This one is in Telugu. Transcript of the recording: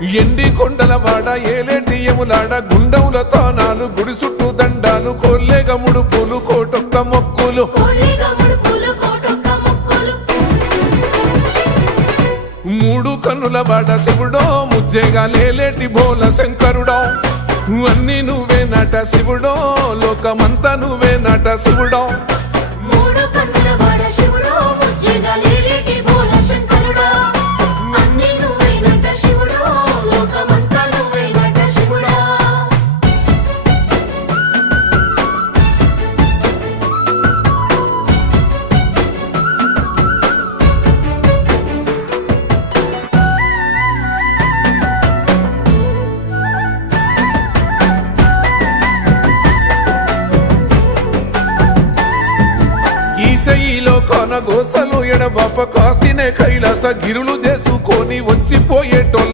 ఎండి కొండల వాడ ఏలేటియములాడ గుండముల తానాలు గుడి చుట్టూ దండాలు కోల్లేగ ముడుపులు కోటొక్క మొక్కులు మూడు కన్నుల వాడ శివుడో ముజ్జేగా లేలేటి బోల శంకరుడో అన్ని నువ్వే నట శివుడో లోకమంతా నువ్వే నట శివుడో ఈశయిలో కొన గోసలు ఎడబాప కాసినే కైలాస గిరులు చేసుకొని వచ్చిపోయేటోళ్ళు